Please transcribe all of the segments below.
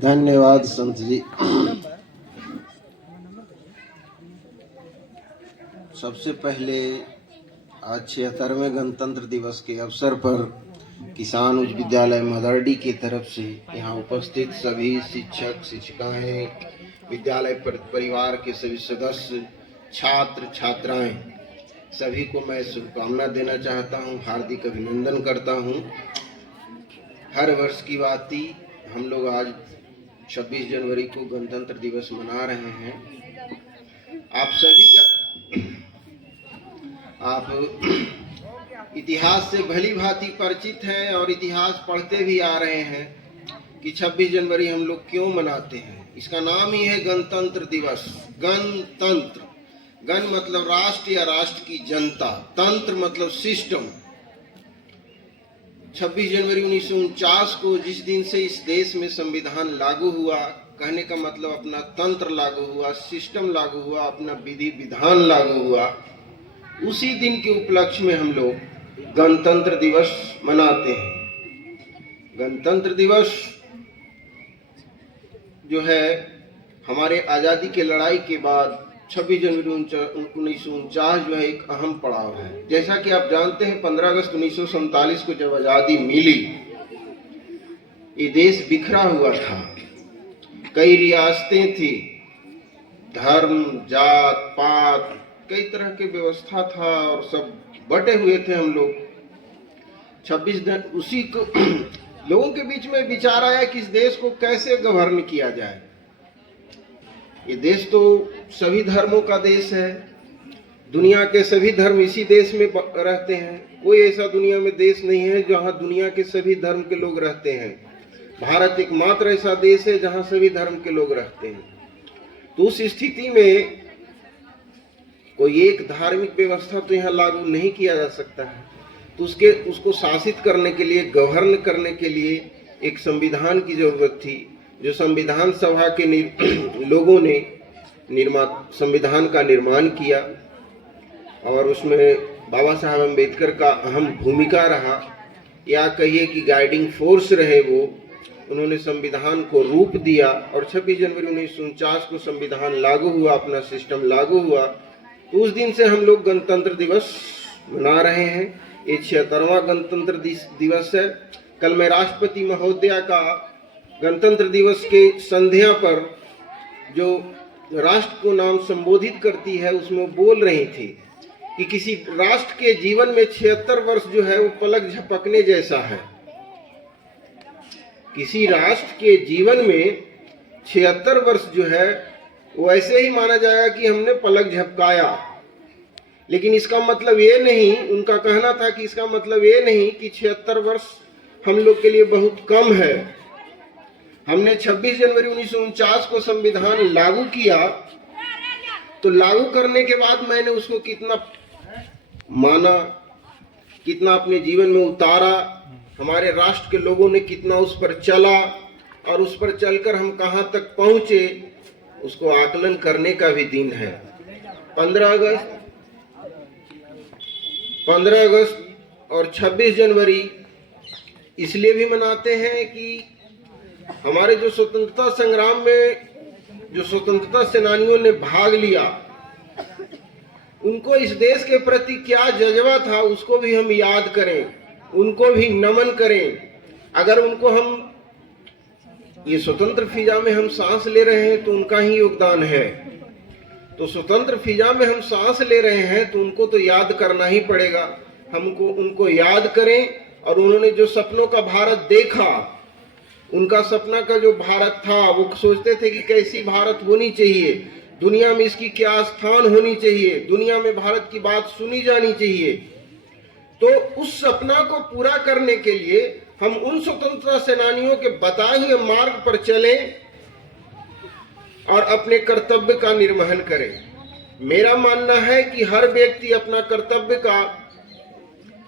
धन्यवाद संत जी। सबसे पहले आज 76वें गणतंत्र दिवस के अवसर पर किसान उच्च विद्यालय मदरडी की तरफ से यहाँ उपस्थित सभी शिक्षक शिक्षिकाएं, विद्यालय परिवार के सभी सदस्य, छात्र छात्राएं, सभी को मैं शुभकामना देना चाहता हूं, हार्दिक अभिनंदन करता हूं। हर वर्ष की बात ही हम लोग आज 26 जनवरी को गणतंत्र दिवस मना रहे हैं। आप इतिहास से भली भांति परिचित हैं और इतिहास पढ़ते भी आ रहे हैं कि 26 जनवरी हम लोग क्यों मनाते हैं। इसका नाम ही है गणतंत्र दिवस। गणतंत्र, गण मतलब राष्ट्र या राष्ट्र की जनता, तंत्र मतलब सिस्टम। 26 जनवरी 1949 को जिस दिन से इस देश में संविधान लागू हुआ, कहने का मतलब अपना तंत्र लागू हुआ, सिस्टम लागू हुआ, अपना विधि विधान लागू हुआ, उसी दिन के उपलक्ष्य में हम लोग गणतंत्र दिवस मनाते हैं। गणतंत्र दिवस जो है हमारे आज़ादी के लड़ाई के बाद 26 जनवरी 1949 जो है एक अहम पड़ाव है। जैसा कि आप जानते हैं 15 अगस्त 1947 को जब आज़ादी मिली, ये देश बिखरा हुआ था, कई रियासतें थी, धर्म जात पात कई तरह की व्यवस्था था और सब बटे हुए थे हम लोग। 26 दिन उसी को लोगों के बीच में विचार आया कि इस देश को कैसे गवर्न किया जाए। ये देश तो सभी धर्मों का देश है, दुनिया के सभी धर्म इसी देश में रहते हैं। कोई ऐसा दुनिया में देश नहीं है जहां दुनिया के सभी धर्म के लोग रहते हैं। भारत एकमात्र ऐसा देश है जहां सभी धर्म के लोग रहते हैं। तो उस स्थिति में कोई एक धार्मिक व्यवस्था तो यहाँ लागू नहीं किया जा सकता है। तो उसको शासित करने के लिए, गवर्न करने के लिए एक संविधान की जरूरत थी, जो संविधान सभा के लोगों ने संविधान का निर्माण किया और उसमें बाबा साहब अम्बेडकर का अहम भूमिका रहा, या कहिए कि गाइडिंग फोर्स रहे। वो उन्होंने संविधान को रूप दिया और 26 जनवरी 1949 को संविधान लागू हुआ, अपना सिस्टम लागू हुआ। तो उस दिन से हम लोग गणतंत्र दिवस मना रहे हैं। ये 76वां गणतंत्र दिवस है। कल मैं राष्ट्रपति महोदया का गणतंत्र दिवस के संध्या पर जो राष्ट्र को नाम संबोधित करती है, उसमें बोल रही थी कि किसी राष्ट्र के जीवन में 76 वर्ष जो है वो पलक झपकने जैसा है। किसी राष्ट्र के जीवन में 76 वर्ष जो है वो ऐसे ही माना जाएगा कि हमने पलक झपकाया। लेकिन इसका मतलब ये नहीं, उनका कहना था कि इसका मतलब ये नहीं कि 76 वर्ष हम लोग के लिए बहुत कम है। हमने 26 जनवरी 1949 को संविधान लागू किया, तो लागू करने के बाद मैंने उसको कितना माना, कितना अपने जीवन में उतारा, हमारे राष्ट्र के लोगों ने कितना उस पर चला और उस पर चलकर हम कहां तक पहुंचे, उसको आकलन करने का भी दिन है। 15 अगस्त और 26 जनवरी इसलिए भी मनाते हैं कि हमारे जो स्वतंत्रता संग्राम में जो स्वतंत्रता सेनानियों ने भाग लिया, उनको इस देश के प्रति क्या जज्बा था उसको भी हम याद करें, उनको भी नमन करें। अगर उनको हम ये स्वतंत्र फिजा में हम सांस ले रहे हैं तो उनका ही योगदान है। तो स्वतंत्र फिजा में हम सांस ले रहे हैं तो उनको तो याद करना ही पड़ेगा। हमको उनको याद करें। और उन्होंने जो सपनों का भारत देखा, उनका सपना का जो भारत था, वो सोचते थे कि कैसी भारत होनी चाहिए, दुनिया में इसकी क्या स्थान होनी चाहिए, दुनिया में भारत की बात सुनी जानी चाहिए। तो उस सपना को पूरा करने के लिए हम उन स्वतंत्रता सेनानियों के बताए हुए मार्ग पर चलें और अपने कर्तव्य का निर्वहन करें। मेरा मानना है कि हर व्यक्ति अपना कर्तव्य का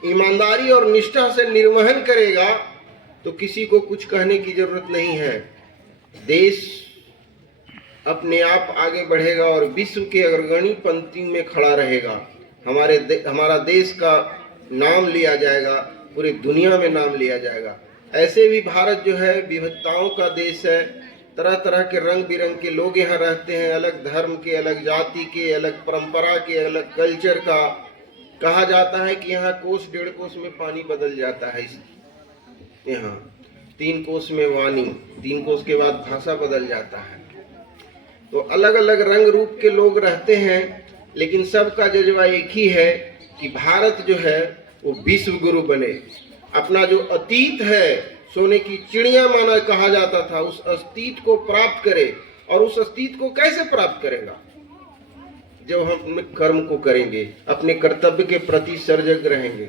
ईमानदारी और निष्ठा से निर्वहन करेगा तो किसी को कुछ कहने की जरूरत नहीं है। देश अपने आप आगे बढ़ेगा और विश्व के अग्रणी पंक्ति में खड़ा रहेगा। हमारा देश का नाम लिया जाएगा, पूरी दुनिया में नाम लिया जाएगा। ऐसे भी भारत जो है विविधताओं का देश है, तरह तरह के रंग बिरंग के लोग यहाँ रहते हैं, अलग धर्म के, अलग जाति के, अलग परंपरा के, अलग कल्चर का। कहा जाता है कि यहाँ कोस 1.5 कोस में पानी बदल जाता है। यहाँ 3 कोस में वाणी, 3 कोस के बाद भाषा बदल जाता है। तो अलग अलग रंग रूप के लोग रहते हैं, लेकिन सबका जज्बा एक ही है कि भारत जो है वो विश्व गुरु बने। अपना जो अतीत है, सोने की चिड़िया माना कहा जाता था, उस अतीत को प्राप्त करे। और उस अतीत को कैसे प्राप्त करेगा? जब हम अपने कर्म को करेंगे, अपने कर्तव्य के प्रति सजग रहेंगे।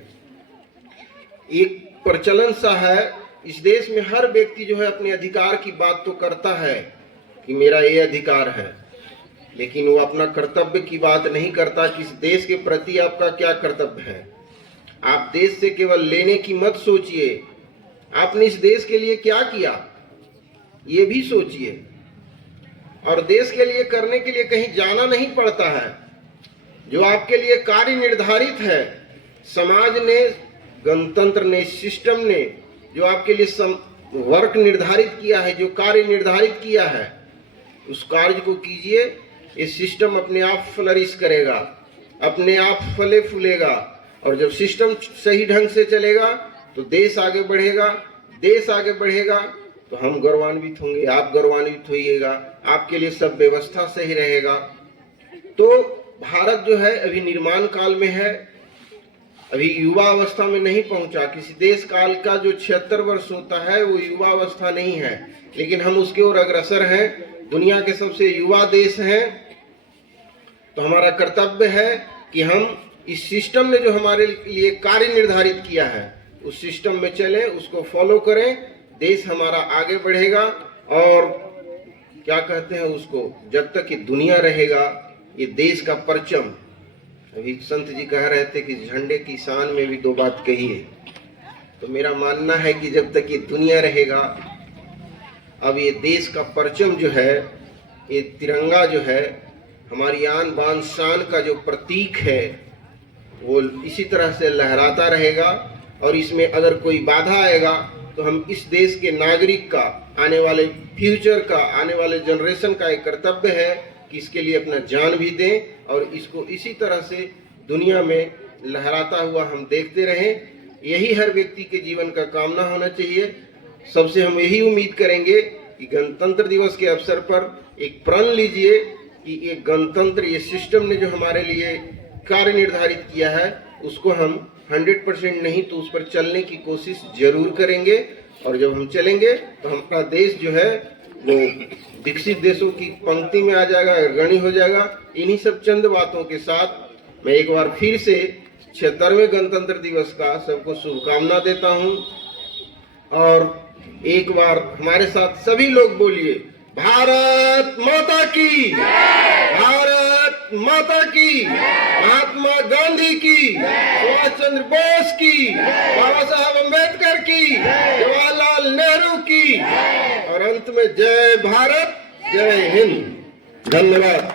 एक प्रचलन सा है इस देश में, हर व्यक्ति जो है अपने अधिकार की बात तो करता है कि मेरा ये अधिकार है, लेकिन वो अपना कर्तव्य की बात नहीं करता कि इस देश के प्रति आपका क्या कर्तव्य है। आप देश से केवल लेने की मत सोचिए, आपने इस देश के लिए क्या किया ये भी सोचिए। और देश के लिए करने के लिए कहीं जाना नहीं पड़ता है। जो आपके लिए कार्य निर्धारित है, समाज ने, गणतंत्र ने, सिस्टम ने जो आपके लिए वर्क निर्धारित किया है, जो कार्य निर्धारित किया है, उस कार्य को कीजिए। ये सिस्टम अपने आप फ्लरिश करेगा, अपने आप फले फूलेगा। और जब सिस्टम सही ढंग से चलेगा तो देश आगे बढ़ेगा। देश आगे बढ़ेगा तो हम गौरवान्वित होंगे, आप गौरवान्वित होइएगा, आपके लिए सब व्यवस्था सही रहेगा। तो भारत जो है अभी निर्माण काल में है, अभी युवा अवस्था में नहीं पहुंचा। किसी देश काल का जो 76 वर्ष होता है वो युवा अवस्था नहीं है, लेकिन हम उसके ओर अग्रसर हैं। दुनिया के सबसे युवा देश हैं। तो हमारा कर्तव्य है कि हम इस सिस्टम ने जो हमारे लिए कार्य निर्धारित किया है उस सिस्टम में चलें, उसको फॉलो करें। देश हमारा आगे बढ़ेगा। और क्या कहते हैं उसको, जब तक ये दुनिया रहेगा, ये देश का परचम, अभी संत जी कह रहे थे कि झंडे की शान में भी 2 बात कही है। तो मेरा मानना है कि जब तक ये दुनिया रहेगा, अब ये देश का परचम जो है, ये तिरंगा जो है, हमारी आन बान शान का जो प्रतीक है, वो इसी तरह से लहराता रहेगा। और इसमें अगर कोई बाधा आएगा तो हम इस देश के नागरिक का, आने वाले फ्यूचर का, आने वाले जनरेशन का एक कर्तव्य है कि इसके लिए अपना जान भी दें और इसको इसी तरह से दुनिया में लहराता हुआ हम देखते रहें। यही हर व्यक्ति के जीवन का कामना होना चाहिए। सबसे हम यही उम्मीद करेंगे कि गणतंत्र दिवस के अवसर पर एक प्रण लीजिए कि ये गणतंत्र, ये सिस्टम ने जो हमारे लिए कार्य निर्धारित किया है उसको हम 100% नहीं तो उस पर चलने की कोशिश जरूर करेंगे। और जब हम चलेंगे तो हमारा देश जो है वो विकसित देशों की पंक्ति में आ जाएगा, अग्रणी हो जाएगा। इन्हीं सब चंद बातों के साथ मैं एक बार फिर से 76वें गणतंत्र दिवस का सबको शुभकामना देता हूं। और एक बार हमारे साथ सभी लोग बोलिए, भारत माता की, भारत माता की, महात्मा गांधी की, सुभाष चंद्र बोस की, बाबा साहब अम्बेडकर की, जवाहरलाल नेहरू की, और अंत में जय भारत, जय हिंद। धन्यवाद।